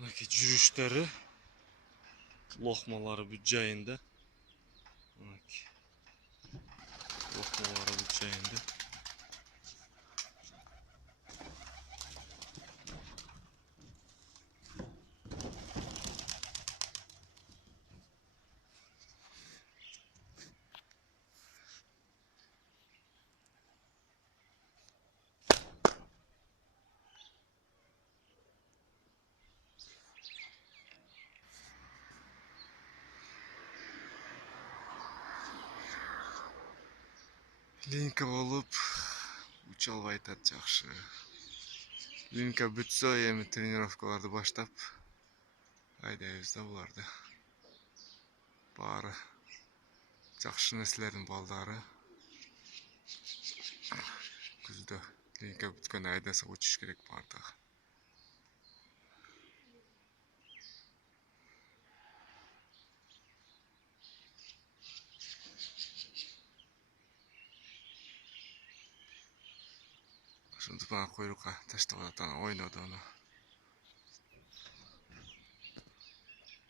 Mınaki жүрүштөрү, лохмалары бүт жайында. Mınaki лохмалары бүт жайында. Линька болуп уча албай атат жакшы. Линька бүтсө эми тренировкаларды баштап айдайбыз да буларды. Баары жакшы нерселердин балдары. Күздө линька бүткөндө айдаса учуш керек баардыгы. Ошондук койрукка таштап атат, ойноду аны.